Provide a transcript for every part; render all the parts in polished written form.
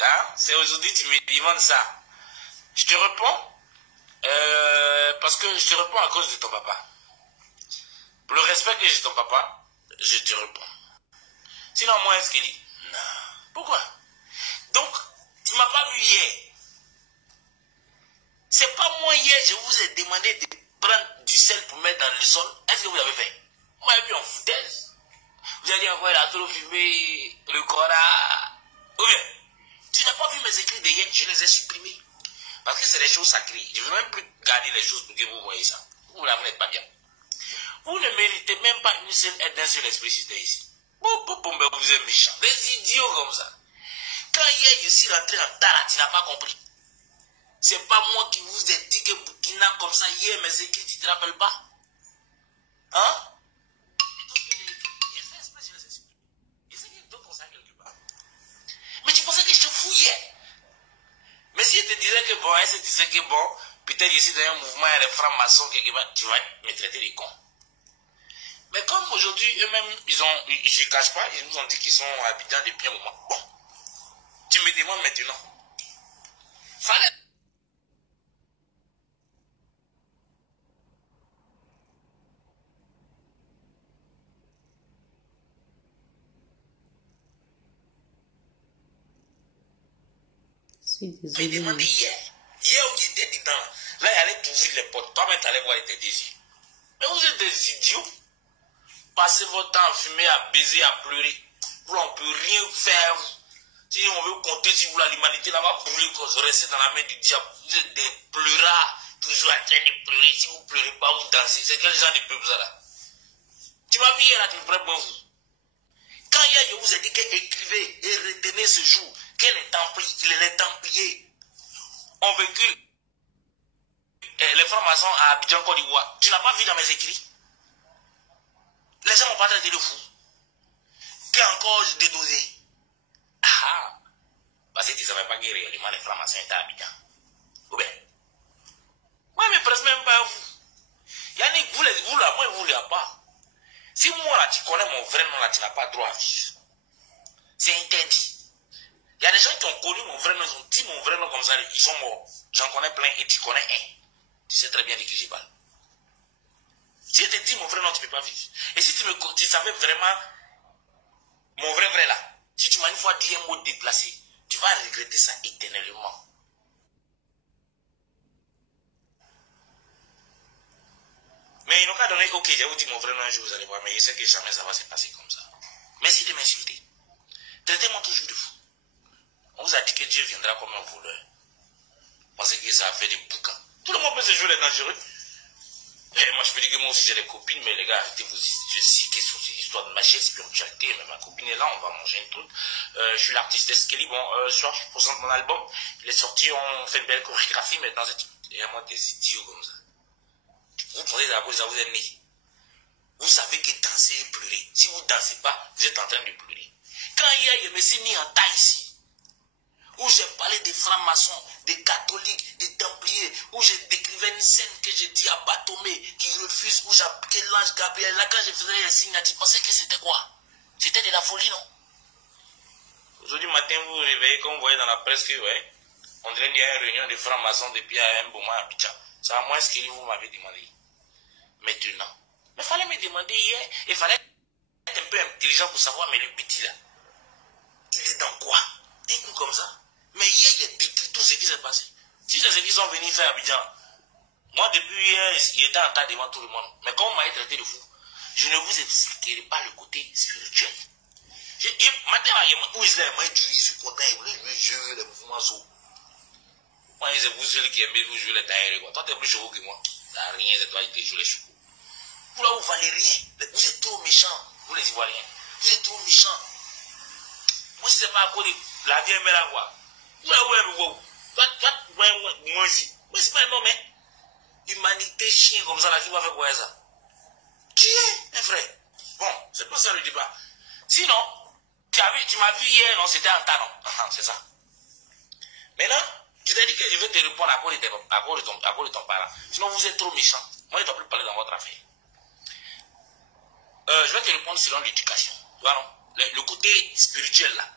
Hein? C'est aujourd'hui que tu me demandes ça. Je te réponds parce que je te réponds à cause de ton papa. Pour le respect que j'ai de ton papa, je te réponds. Sinon, moi, est-ce qu'il dit? Non. Pourquoi? Donc, tu ne m'as pas vu hier. C'est pas moi hier, je vous ai demandé de prendre du sel pour mettre dans le sol. Est-ce que vous l'avez fait? Moi, j'ai vu en foutaise. Vous avez dit encore, il a trop fumé le Coran. Ou bien, tu n'as pas vu mes écrits de hier, je les ai supprimés. Parce que c'est des choses sacrées. Je ne veux même plus garder les choses pour que vous voyez ça. Vous n'êtes pas bien. Vous ne méritez même pas une seule aide d'un seul esprit si c'était ici. Vous êtes méchants. Des idiots comme ça. Quand hier je suis rentré en Tara, tu n'as pas compris. C'est pas moi qui vous ai dit que Burkina comme ça hier, mes écrits, tu ne te rappelles pas? Hein? Mais tu pensais que je te fouillais. Mais si je te disais que bon, elle se disait que bon, peut-être je suis dans un mouvement, il y a des francs-maçons, tu vas me traiter de con. Mais comme aujourd'hui, eux-mêmes, je ne cache pas, ils nous ont dit qu'ils sont habitants depuis un moment. Bon, tu me demandes maintenant. Fallait. Me demander hier. Hier où j'étais dedans, là, il allait t'ouvrir les portes. Toi-même, tu allais voir tes désirs. Mais vous êtes des idiots. Passez votre temps à fumer, à baiser, à pleurer. Vous, on ne peut rien faire. Si on veut compter sur vous, l'humanité là-bas, brûler, rester dans la main du diable. Vous êtes des pleurards, toujours en train de pleurer. Si vous ne pleurez pas, vous dansez. C'est quel genre de peuple ça là? Tu m'as vu hier là, tu me prends pour vous. Quand hier, je vous ai dit qu'écrivez et retenez ce jour, que les Templiers ont vécu les francs-maçons à Abidjan, Côte d'Ivoire. Tu n'as pas vu dans mes écrits? Les gens n'ont pas traité de fou. Qui a encore dédosé? Ah, parce que tu ne savais pas que réellement les francs-maçons étaient à Abidjan. Ou bien? Moi, je ne presse même pas à vous. Yannick, vous là, moi, vous ne l'avez pas. Si moi là, tu connais mon vrai nom là, tu n'as pas droit à vivre. C'est interdit. Il y a des gens qui ont connu mon vrai nom, ils ont dit mon vrai nom comme ça, ils sont morts. J'en connais plein et tu connais un. Tu sais très bien de qui je parle. Si je te dis mon vrai nom, tu ne peux pas vivre. Et si tu savais vraiment mon vrai là, si tu m'as une fois dit un mot déplacé, tu vas regretter ça éternellement. Mais ils n'ont qu'à donner, ok, je vous dis mon vrai nom un jour, vous allez voir, mais je sais que jamais ça va se passer comme ça. Merci de m'insulter. Traitez-moi toujours de fou. On vous a dit que Dieu viendra comme un voleur. Pensez que ça a fait des bouquins. Tout le monde peut se jouer les dangereux. Et moi, je peux dire que moi aussi j'ai des copines, mais les gars, arrêtez vos histoires de ma chère spiritualité. Mais ma copine est là, on va manger un truc. Je suis l'artiste Eskelly. Bon, ce soir, je présente mon album. Il est sorti, on fait une belle chorégraphie, mais dans cette. Il y a moi des idiots comme ça. Vous prenez d'abord, ça vous est né. Vous savez que danser et pleurer. Si vous ne dansez pas, vous êtes en train de pleurer. Quand hier, je me suis mis en taille ici, où j'ai parlé des francs-maçons, des catholiques, des templiers, où je décrivais une scène que j'ai dit à Batomé, qui refuse, où j'appliquais l'ange Gabriel. Là, quand je faisais les signes, tu pensais que c'était quoi? C'était de la folie, non? Aujourd'hui matin, vous vous réveillez, comme vous voyez dans la presse, que, ouais, on dirait qu'il y a une réunion de francs-maçons depuis un moment à Abidjan. C'est à moi ce que vous m'avez demandé. Maintenant. Mais il fallait me demander hier, il fallait être un peu intelligent pour savoir, mais le petit là, il est dans quoi? Un coup comme ça. Mais hier, il a décrit tout ce qui s'est passé. Si c'est ce qu'ils sont venus faire à Abidjan, moi depuis hier, il était en tas devant tout le monde. Mais comme on m'a traité de fou, je ne vous expliquerai pas le côté spirituel. Maintenant, où il est, moi, je suis content, il voulait jouer les mouvements sauts. Moi, c'est vous celui qui aimez vous jouer les tailleurs. Toi, tu es plus chaud que moi. Ça n'a rien, c'est toi qui te joues les choux. Vous là, vous valez rien. Vous êtes trop méchants, vous les Ivoiriens. Vous êtes trop méchants. Moi, si ce n'est pas à cause de la vieille mère à voir. Moi aussi. Mais c'est pas un homme, hein. Humanité chien comme ça, là, qui va faire quoi ça? Qui est, un frère? Bon, c'est pas ça le débat. Sinon, tu m'as vu hier, non, c'était en tas, non? C'est ça. Maintenant, je t'ai dit que je vais te répondre à cause de ton parent. Sinon, vous êtes trop méchant. Moi, je ne dois plus parler dans votre affaire. Je vais te répondre selon l'éducation. Tu vois, non? Le côté spirituel, là,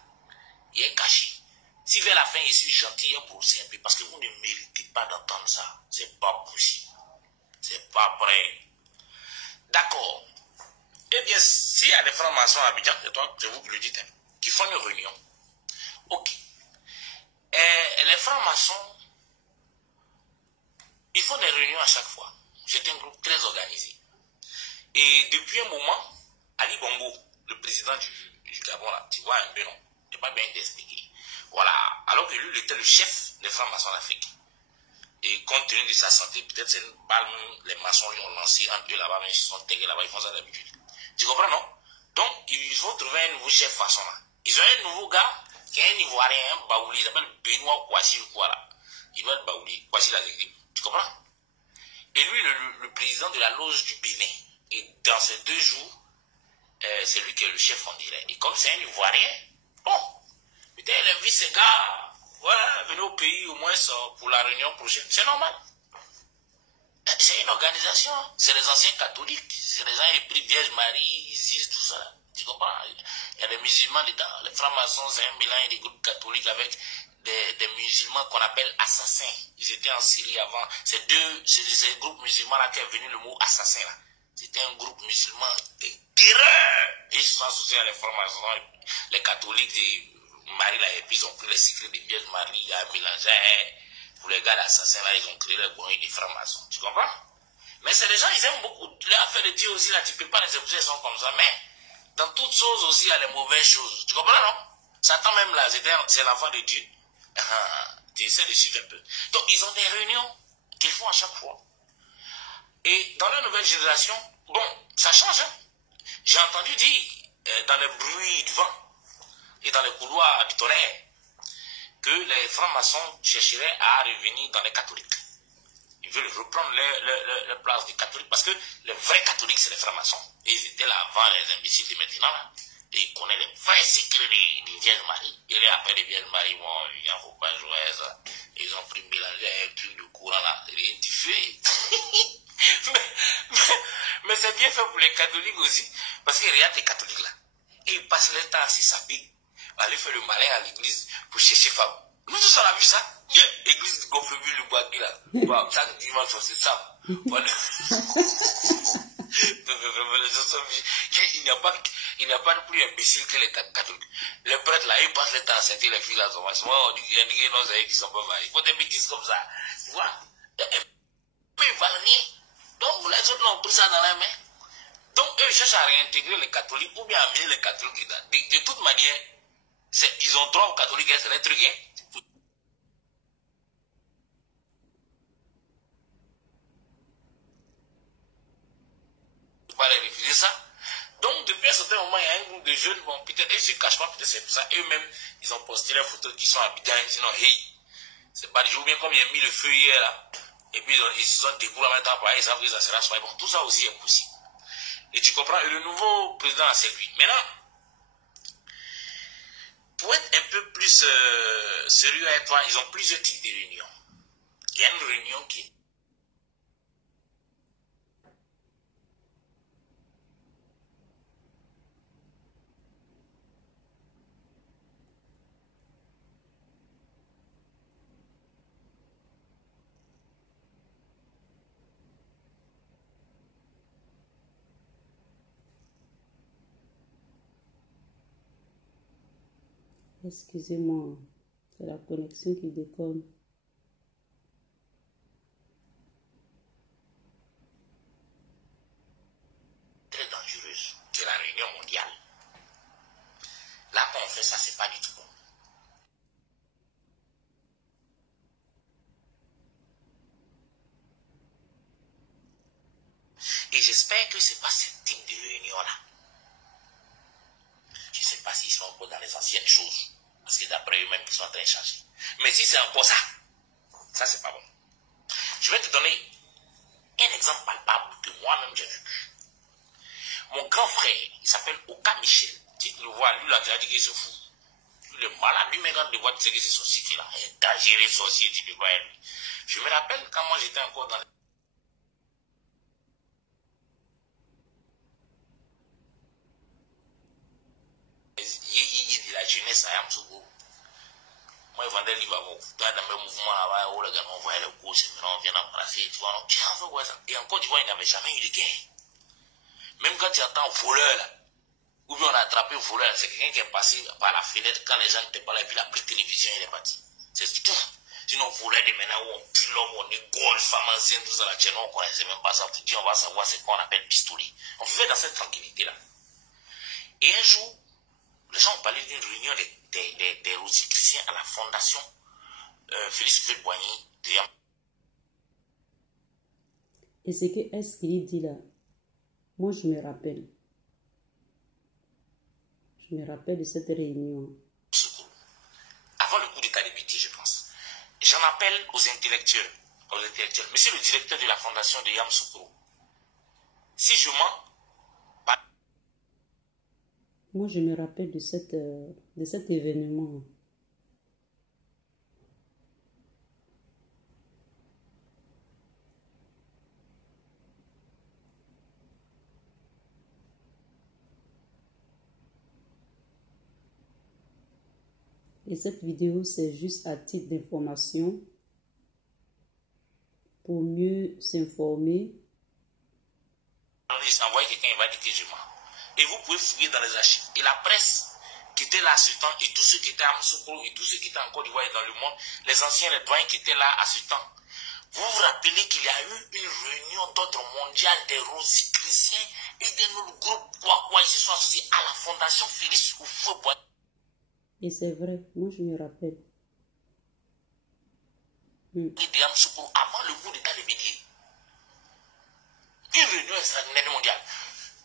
il est caché. Si vers la fin, je suis gentil, et brosser un peu, parce que vous ne méritez pas d'entendre ça. C'est pas possible. C'est pas vrai. D'accord. Eh bien, s'il y a des francs-maçons à Abidjan, c'est vous qui le dites, hein, qui font une réunion. Ok. Et les francs-maçons, ils font des réunions à chaque fois. C'est un groupe très organisé. Et depuis un moment, Ali Bongo, le président du Gabon, là, tu vois un peu, non? Je n'ai pas bien t'expliquer. Voilà. Alors que lui, il était le chef des francs-maçons d'Afrique. Et compte tenu de sa santé, peut-être c'est une balle, les maçons lui ont lancé entre eux là-bas, mais ils sont tagués là-bas, ils font ça d'habitude. Tu comprends, non? Donc, ils vont trouver un nouveau chef façon là. Ils ont un nouveau gars qui est un Ivoirien, un Baouli, il s'appelle Benoît Kouachi ou quoi là. Il doit être Baouli, Kouachi l'a écrit. Tu comprends? Et lui, le président de la loge du Bénin. Et dans ces 2 jours, c'est lui qui est le chef, on dirait. Et comme c'est un Ivoirien, bon, putain, il invite ces gars, voilà, venez au pays au moins pour la réunion prochaine. C'est normal. C'est une organisation. C'est les anciens catholiques. C'est les gens qui prient Vierge Marie, Isis, tout ça. Tu comprends? Il y a des musulmans dedans. Les francs-maçons, c'est un mélange des groupes catholiques avec des musulmans qu'on appelle assassins. Ils étaient en Syrie avant. C'est ces groupes musulmans-là qui est venu le mot assassin. Là. C'était un groupe musulman de terreur. Ils se sont associés à les francs-maçons, les catholiques de Marie, là, et puis ils ont pris les secrets de Vierge Marie, ils ont mélangé. Pour les gars d'assassins, là, ils ont créé les bons des francs-maçons. Tu comprends? Mais c'est les gens, ils aiment beaucoup l'affaire de Dieu aussi, là, tu ne peux pas les épouser, ils sont comme ça. Mais dans toutes choses aussi, il y a les mauvaises choses. Tu comprends, non? Satan même là, c'est l'enfant de Dieu. Tu essaies de suivre un peu. Donc, ils ont des réunions qu'ils font à chaque fois. Et dans la nouvelle génération, bon, ça change. Hein? J'ai entendu dire, dans les bruits du vent et dans les couloirs du tonnerre, que les francs-maçons chercheraient à revenir dans les catholiques. Ils veulent reprendre les places des catholiques parce que les vrais catholiques, c'est les francs-maçons. Et ils étaient là avant les imbéciles de maintenant. Là. Et ils connaissent les vrais secrets des Vierges Marie. Et après les Vierges Marie, bon, il ne faut pas jouer ça. Ils ont pris mélanger un truc de courant là. Rien du fait. mais c'est bien fait pour les catholiques aussi. Parce qu'il y a des catholiques là. Et ils passent leur temps à s'habiller, à aller faire le malin à l'église pour chercher femme. Nous tous on a vu ça. Église de Gonfreville, le Bois là. Chaque dimanche, c'est ça. Il n'y a pas de plus imbécile que les catholiques. Les prêtres là, ils passent le temps à sentir les filles là. On dit qu'il y a des gens qui sont pas mariés. Ils font des bêtises comme ça. Tu vois? Mais ils vont nier. Donc les autres ont pris ça dans la main. Donc eux ils cherchent à réintégrer les catholiques ou bien à amener les catholiques. De toute manière, ils ont droit aux catholiques, c'est les trucs. Hein. Pas les refuser ça. Donc, depuis un certain moment, il y a un groupe de jeunes, bon, peut-être ils ne se cachent pas, peut-être c'est pour ça. Eux-mêmes, ils ont posté leurs photos qui sont à Abidjan, sinon, hey, c'est pas du jour bien comme il a mis le feu hier, là. Et puis, ils se sont découvert maintenant, ils savent que ça sera soigné. Bon, tout ça aussi est possible. Et tu comprends, et le nouveau président, c'est lui. Maintenant, pour être un peu plus sérieux avec toi, ils ont plusieurs types de réunions. Il y a une réunion qui est Excusez-moi, c'est la connexion qui déconne. très dangereuse. C'est la réunion mondiale. Là, quand on fait ça, c'est pas du tout bon. Et j'espère que ce n'est pas ce type de réunion-là. Je ne sais pas s'ils sont encore dans les anciennes choses. Parce que d'après eux-mêmes, ils sont en train de changer. Mais si c'est encore ça, ça c'est pas bon. Je vais te donner un exemple palpable que moi-même j'ai vu. Mon grand frère, il s'appelle Oka Michel. Tu le vois, lui, il a déjà dit qu'il se fout. Lui, le malade, lui-même, quand il le voit, tu sais que c'est son cycle là. Il a géré sorcier, tu peux pas lui. Je me rappelle quand moi j'étais encore dans de la jeunesse à Yamsougou. Moi, je vendais le livre avant. Dans le mouvement là-bas, où les gars m'envoyaient les courses, maintenant on vient d'embrasser, tu vois. J'ai fait quoi ça? Et encore, tu vois, il n'y avait jamais eu de guerre. Même quand tu entends voleur là, ou bien on a attrapé un voleur, c'est quelqu'un qui est passé par la fenêtre quand les gens n'étaient pas là, et puis il a pris télévision, il est parti. C'est tout. Sinon, voleur de maintenant où on tue l'homme, on égorge, femme enceinte, tout ça, la tienne, on ne connaissait même pas ça. On dit, on va savoir ce qu'on appelle pistolet. On vivait dans cette tranquillité-là. Et un jour, les gens ont parlé d'une réunion des Rosicruciens à la fondation Félix Houphouët-Boigny de Yam. Et c'est que, est-ce qu'il dit là? Moi, je me rappelle. Je me rappelle de cette réunion. Avant le coup d'état de Béti, je pense. J'en appelle aux intellectuels. Monsieur le directeur de la fondation de Yamoussoukro, si je mens, moi, je me rappelle de cet événement. Et cette vidéo, c'est juste à titre d'information pour mieux s'informer. Envoyez quelqu'un, il va dire que je mens. Et vous pouvez fouiller dans les archives. Et la presse qui était là à ce temps, et tous ceux qui étaient à Yamoussoukro, et tous ceux qui étaient en Côte d'Ivoire et dans le monde, les anciens, les doyens qui étaient là à ce temps, vous vous rappelez qu'il y a eu une réunion d'ordre mondial des Rosicruciens et de nos groupes quoi, ils se sont associés à la fondation Félix Houphouët-Boigny. Et c'est vrai, moi je me rappelle. Avant le coup d'état de Bédié. Une réunion extraordinaire mondiale.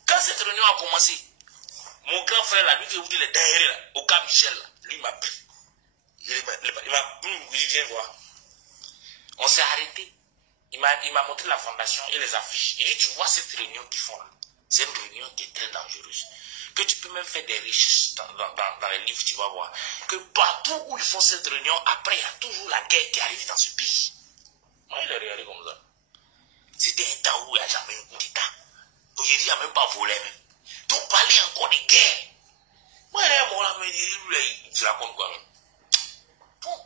Quand cette réunion a commencé, mon grand frère, là, lui qui vous dit les derrière, là, au cas Michel, là, lui m'a pris. Il m'a dit, viens voir. On s'est arrêté. Il m'a montré la fondation et les affiches. Il dit, tu vois cette réunion qu'ils font là. C'est une réunion qui est très dangereuse. Que tu peux même faire des recherches dans les livres, tu vas voir. Que partout où ils font cette réunion, après, il y a toujours la guerre qui arrive dans ce pays. Moi, il est regardé comme ça. C'était un temps où il n'y a jamais eu coup d'État. Aujourd'hui, il n'y a même pas volé même. Donc, parler encore de guerre. Moi, il est mort là, mais il raconte quoi même. Bon.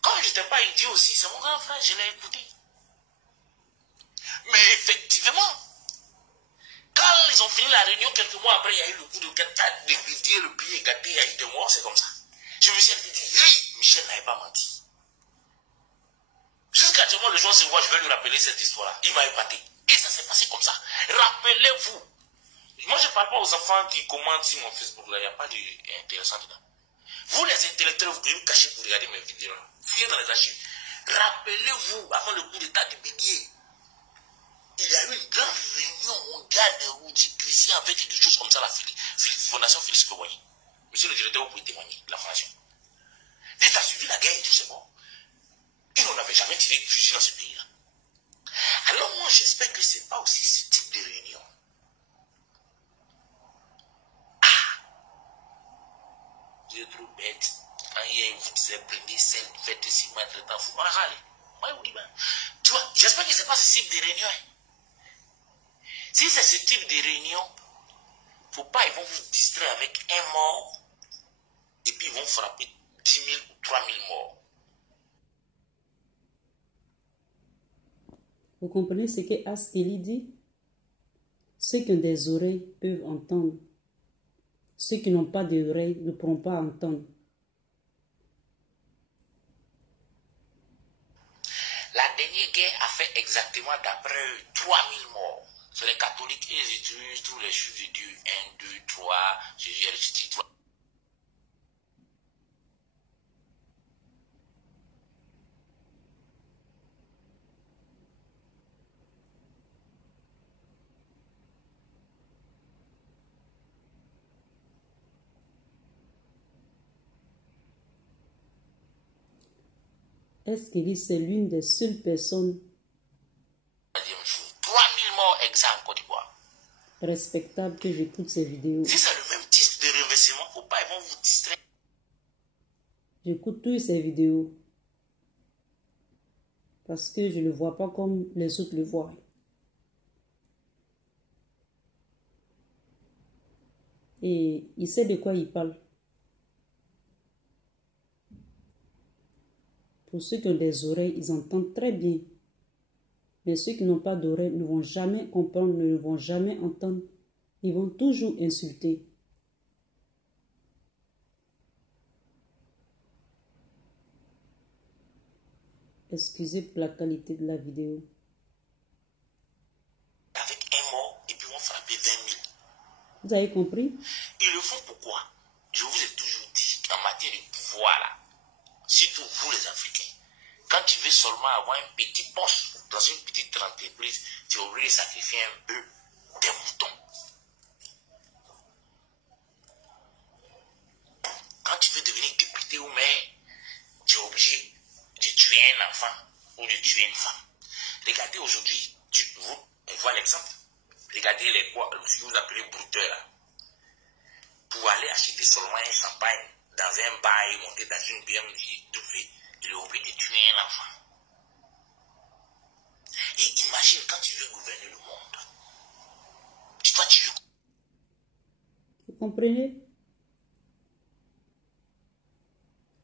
Quand je n'étais pas idiot aussi, c'est mon grand frère, je l'ai écouté. Mais effectivement, quand ils ont fini la réunion, quelques mois après, il y a eu le coup de Bédié, le pays est gâté, il y a eu des morts, c'est comme ça. Je me suis dit, hey, Michel n'avait pas menti. Jusqu'à ce moment, le jour se voit, je vais lui rappeler cette histoire-là. Il m'a épaté. Et ça s'est passé comme ça. Rappelez-vous. Moi, je ne parle pas aux enfants qui commentent sur mon Facebook, là. Il n'y a pas d'intéressant dedans. Vous, les intellectuels, vous pouvez vous cacher pour regarder mes vidéos, là. Fouillez dans les archives. Rappelez-vous, avant le coup d'état de Bédié, il y a eu une grande réunion mondiale des Rosicruciens avec des choses comme ça, la Fondation Félix Houphouët-Boigny. Monsieur le directeur, vous pouvez témoigner de la fondation. Mais ça a suivi la guerre et tout, c'est bon. Et on n'avait jamais tiré de fusil dans ce pays-là. Alors moi, j'espère que ce n'est pas aussi ce type de réunion. Ah! Vous êtes trop bête. Quand hier, vous disait, prenez celle, faites ici, mettre le temps, vous m'en râlez. Moi, je vous dis, ben, tu vois, j'espère que ce n'est pas ce type de réunion. Hein. Si c'est ce type de réunion, il ne faut pas, ils vont vous distraire avec un mort, et puis ils vont frapper 10 000 ou 3 000 morts. Vous comprenez ce que Askeli dit? Ceux qui ont des oreilles peuvent entendre. Ceux qui n'ont pas d'oreilles ne pourront pas entendre. La dernière guerre a fait exactement d'après eux 3 000 morts. C'est les catholiques, ils utilisent tous les chiffres de Dieu. 1, 2, 3, Jésus, 3. Askeli, c'est l'une des seules personnes 3 000 morts exacts en Côte d'Ivoire. respectables que j'écoute ces vidéos. Si c'est le même type de renversement, faut pas, ils vont vous distraire. J'écoute toutes ces vidéos parce que je ne le vois pas comme les autres le voient. Et il sait de quoi il parle. Pour ceux qui ont des oreilles, ils entendent très bien. Mais ceux qui n'ont pas d'oreilles ne vont jamais comprendre, ne vont jamais entendre. Ils vont toujours insulter. Excusez pour la qualité de la vidéo. Avec un mort, et puis vont frapper 20 000. Vous avez compris? Ils le font pourquoi? Je vous ai toujours dit qu'en matière de pouvoir, là, surtout vous les Africains, quand tu veux seulement avoir un petit poste dans une petite entreprise, tu es obligé de sacrifier un peu des moutons. Quand tu veux devenir député ou maire, tu es obligé de tuer un enfant ou de tuer une femme. Regardez aujourd'hui, on voit l'exemple. Regardez ce que vous appelez brouteurs là. Pour aller acheter seulement un champagne dans un bar et monter dans une BMW, il est obligé de tuer un enfant. Et imagine quand tu veux gouverner le monde. Toi, tu veux... Vous comprenez?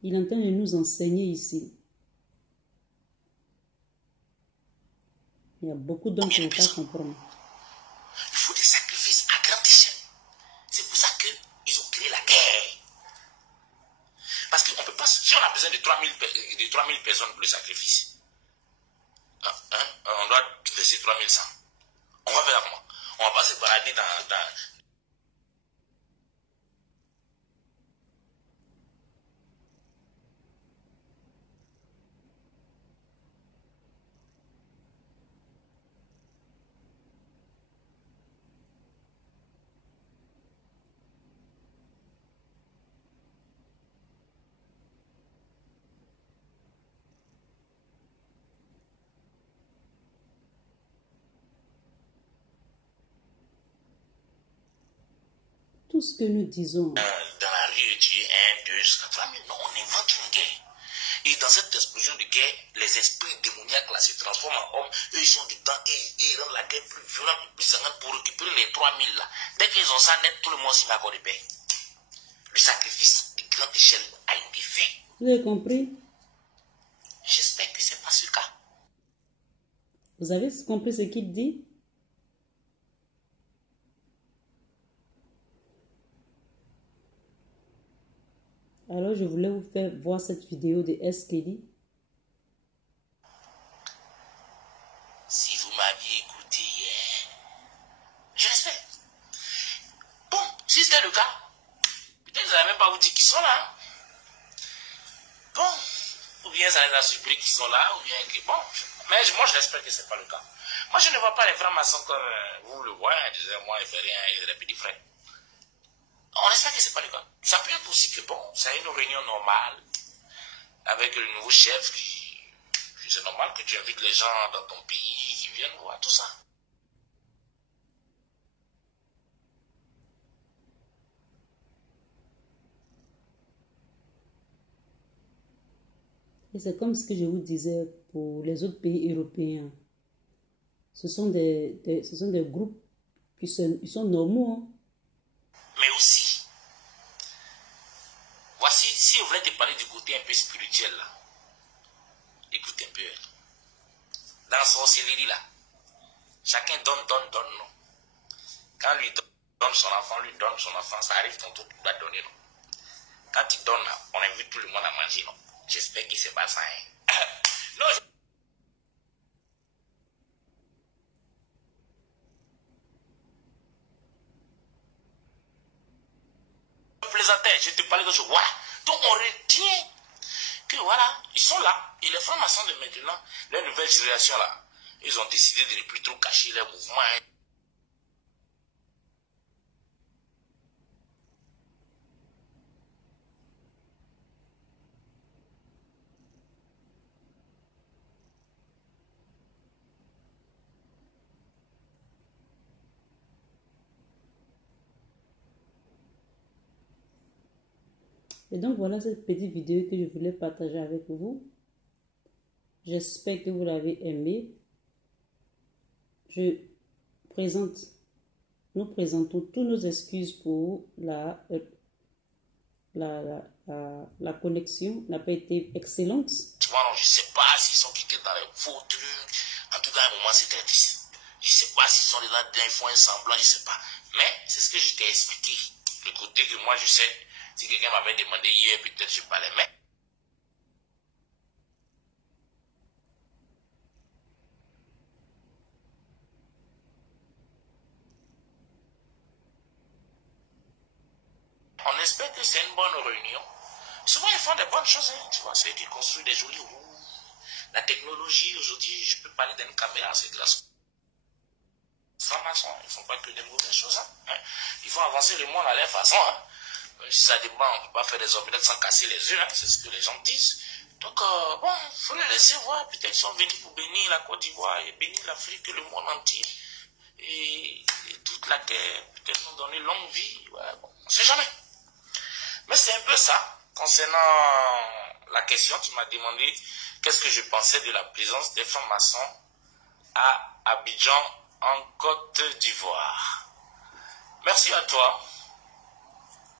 Il est en train de nous enseigner ici. Il y a beaucoup d'hommes qui ne peuvent pas comprendre. Il faut des sacrifices à grande échelle. C'est pour ça qu'ils ont créé la guerre. Parce qu'on peut pas... Si on a besoin de 3000 personnes pour le sacrifice, on doit verser 3100. On va faire comment? On va pas se balader dans... Tout ce que nous disons... Dans la rue, tu es 1, 2, jusqu'à 3000. Non, on invente une guerre. Et dans cette explosion de guerre, les esprits démoniaques là se transforment en hommes. Eux, ils sont dedans et ils rendent la guerre plus violente, plus sanglante pour récupérer les 3000 là. Dès qu'ils ont ça net, tout le monde signe l'accord de paix. Le sacrifice de grande échelle a été fait. Vous avez compris? J'espère que ce n'est pas ce cas. Vous avez compris ce qu'il dit? Alors, je voulais vous faire voir cette vidéo de S. Kelly. Si vous m'aviez écouté hier, je respecte. Bon, si c'était le cas, peut-être que je n'allais même pas vous dire qu'ils sont là. Bon, ou bien ça les a surpris qu'ils sont là, ou bien que bon. Mais moi, je respecte que ce n'est pas le cas. Moi, je ne vois pas les francs-maçons comme vous le voyez, disant moi, il ne fait rien, il est des petits frères. On espère que ce n'est pas le cas. Ça peut être aussi que bon, c'est une réunion normale avec le nouveau chef. C'est normal que tu invites les gens dans ton pays qui viennent voir tout ça. Et c'est comme ce que je vous disais pour les autres pays européens. Ce sont des groupes qui sont normaux. Hein. Mais aussi, voici, si on voulait te parler du côté un peu spirituel là, écoute un peu. Dans la sorcellerie là, chacun donne, non. Quand lui donne son enfant, ça arrive ton tour, tu dois donner, non. Quand tu donnes là, on invite tout le monde à manger, non. J'espère que c'est pas ça, hein. Non, je plaisantais, je te parlais de ce voilà. Donc on retient que voilà, ils sont là. Et les francs-maçons de maintenant, la nouvelle génération là, ils ont décidé de ne plus trop cacher leurs mouvements. Hein. Et donc voilà cette petite vidéo que je voulais partager avec vous. J'espère que vous l'avez aimée. Nous présentons toutes nos excuses pour la la connexion n'a pas été excellente. Tu vois, non, je ne sais pas s'ils sont quittés dans les faux trucs. En tout cas, à un moment, c'était triste. Je ne sais pas s'ils sont là, ils font un semblant, je ne sais pas. Mais c'est ce que je t'ai expliqué. Le côté que moi, je sais, si quelqu'un m'avait demandé hier, peut-être je parlais. Mais on espère que c'est une bonne réunion. Souvent, ils font des bonnes choses, hein, tu vois, c'est qu'ils construisent des jolies roues. La technologie, aujourd'hui, je peux parler d'une caméra, c'est grâce francs-maçons. Ils ne font pas que des mauvaises choses. Hein. Ils font avancer le monde à leur façon. Hein. Si ça dépend, on ne peut pas faire des omelettes sans casser les œufs. Hein. C'est ce que les gens disent. Donc, bon, il faut les laisser voir. Peut-être qu'ils sont venus pour bénir la Côte d'Ivoire et bénir l'Afrique, le monde entier. Et toute la terre, peut-être nous donner longue vie. Ouais, bon, on ne sait jamais. Mais c'est un peu ça. Concernant la question, tu m'as demandé qu'est-ce que je pensais de la présence des francs-maçons à Abidjan, en Côte d'Ivoire. Merci à toi.